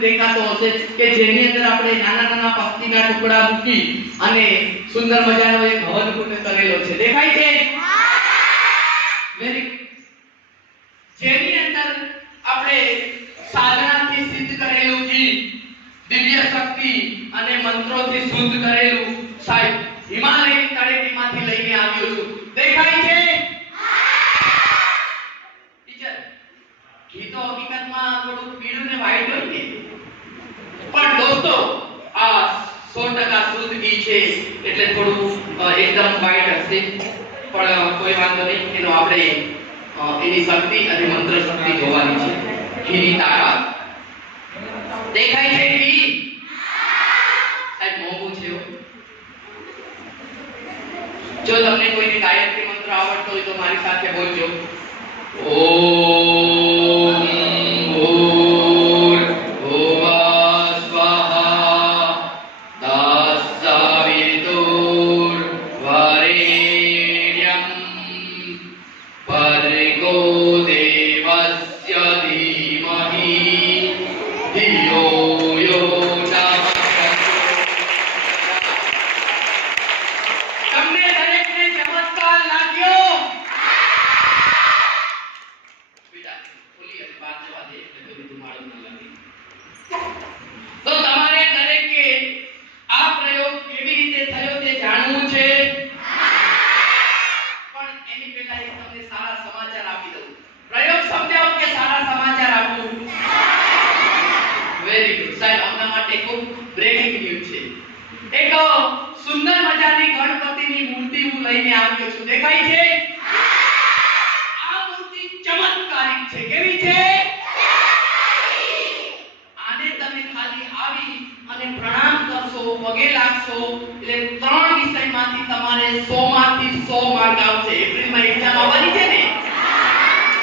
દેખાતો હશે કે જેની અંદર આપણે નાના નાના પક્ષીના ટુકડા મૂકી અને સુંદર મજાનો એક હવન કુંડ કરેલો છે. દેખાય છે? વેરી જેની અંદર આપણે સાધનાથી સિદ્ધ કરેલું ઘી દિવ્ય શક્તિ અને મંત્રોથી શુદ્ધ કરેલું સાહેબ હિમાલયની તળેટીમાંથી લઈને આવ્યો છું દેખાય છે ટીચર ઘી તો હકીકતમાં થોડું પીળું ને વાઈટ હોય ને. પણ દોસ્તો, આ 100% શુદ્ધ ઘી છે, એટલે થોડું એકદમ વાઈટ હશે. પણ કોઈ વાંધો નહીં, એનો આપણે એની શક્તિ અને મંત્ર શક્તિ જોવાની છે. ઘીની તાકાત. દેખાય છે ઘી? જો તમને કોઈને ગાયત્રી મંત્ર આવડતો હોય તો મારી સાથે બોલજો. ઓમ એક સુંદર મજાની ગણપતિની મૂર્તિ હું લઈને આવ્યો છું. દેખાય છે? આ મૂર્તિ ચમત્કારિક છે કેવી છે આને તમે ખાલી આવી અને પ્રણામ કરશો પગે લાગશો એટલે ત્રણ વિષયમાંથી તમારે 100 માંથી 100 માર્ક આવશે. એપ્રિલમાં એક્ઝામ આવવાની છે ને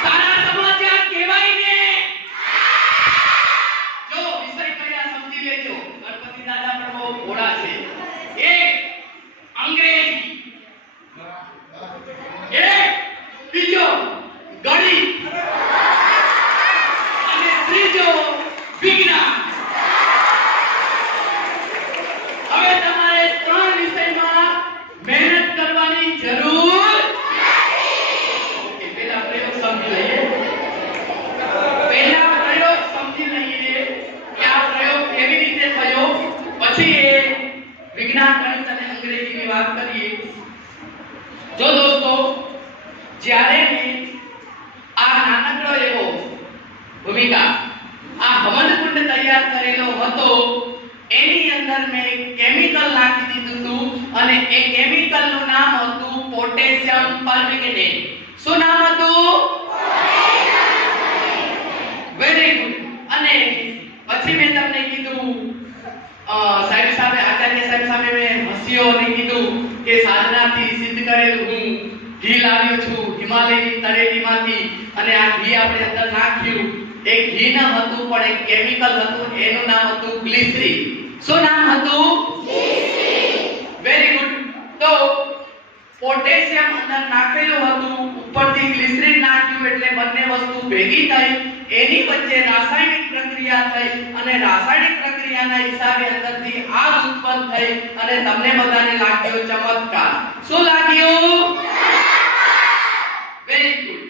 સારા સમાચાર કહેવાય ને જો વિષય કયા સમજી લેજો ગણપતિ દાદા પણ બહુ ભોળા છે એક અંગ્રેજી એક બીજો ગણિત અને ત્રીજો વિજ્ઞાન હવે તમારે ત્રણ વિષયમાં મહેનત કરવાની જરૂર ઓકે પહેલા પ્રયોગ સમજી લઈએ પહેલા પ્રયોગ સમજી લઈએ કે આ પ્રયોગ કેવી રીતે થયો પછી એ વિજ્ઞાન ગણિત અને અંગ્રેજીની વાત કરીએ જો દોસ્તો, જ્યારે આ નાનકડો એવો ભૂમિકા, આ હવનકુંડ તૈયાર કરેલો હતો, એની અંદર મેં કેમિકલ નાખી દીધું હતું અને એ કેમિકલનું નામ હતું પોટેશિયમ પર્મેંગનેટ શું નામ હતું વેરી ગુડ અને પછી મેં તમને કીધું અ, સાહેબ સામે આચાર્ય સાહેબ સામે અને કીધું કે સાધનાથી સિદ્ધ કરેલું હું. ઘી લાવ્યો છું હિમાલયની તળેટીમાંથી અને આ ઘી આપણે અંદર નાખ્યું. એ ઘી ન હતું પણ એક કેમિકલ હતું. એનું નામ હતું ગ્લિસરી. શું નામ હતું? વેરી ગુડ તો પોટેશિયમ અંદર નાખેલું હતું. ઉપરથી ગ્લિસરીન નાખ્યું એટલે બંને વસ્તુ ભેગી થઈ. એની વચ્ચે રાસાયણિક પ્રક્રિયા થઈ અને રાસાયણિક પ્રક્રિયાના હિસાબે અંદરથી આગ ઉત્પન્ન થઈ અને તમને બધાને લાગ્યો ચમત્કાર. શું લાગ્યું? Very good